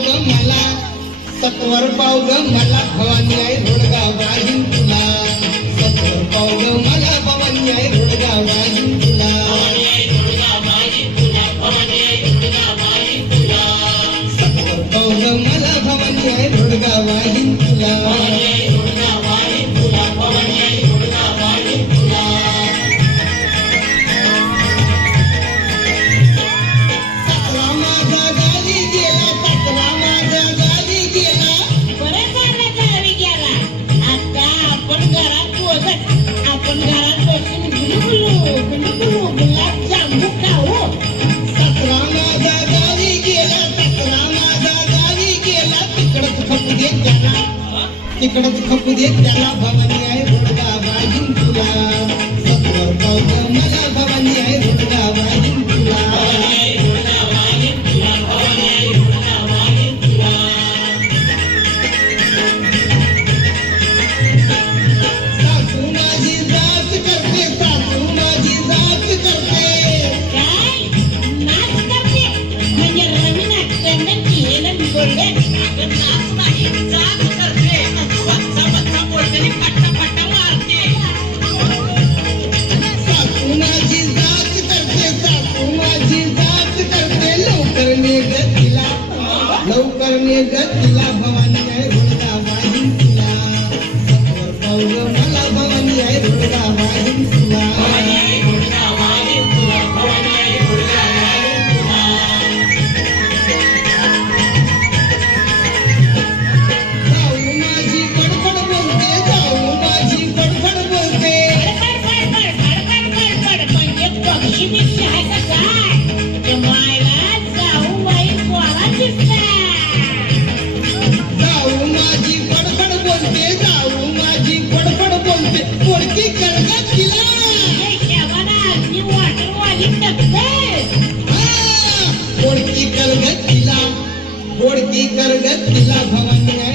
ग मला, सत्वर पाव ग मला, भवानी आहे रोडगा वाहिन तुला. सत्वर पाव ग मला, भवानी आहे रोडगा वाहिन तुला. सत्वर पाव ग मला, भवानी आहे रोडगा वाहिन तुला. तिकडच खपू दे त्याला, भवानी आहे रोडगा वाहिन तुला. सत्वर पाव ग मला, भवानी आहे रोडगा वाहिन तुला. सासू माझी जात करते, सासू माझी जात करते. काय नाच करते म्हणजे रवीनाथ टंडन केलं बोलले नाच नाही जात करते. वच्चा वच्चा बोलते पट्टा पट्टा मारते. सासू माझी जात करते, सासू माझी जात करते. लवकर ने गतीला, लवकर ने गतीला, भवानी आहे रोडगा वाहिन तुला. सत्वर पाव ग मला, भवानी आहे रोडगा वाहिन तुला. जाऊ माझी कडकड बोलते, जाऊ माझी कडकड बोलते. म्हणजे पक्षी बिक्षी आहे का काय? ते मायला जाऊ बाई पोरा दिसतात. जाऊ माझी कडकड बोलते, जाऊ माझी कडकड बोलते. पोरकी कळगत तिला, हे शेवाना ती वाटरवाली टकते. पोरकी कळगत तिला, पोरकी कळगत तिला, भवानी आहे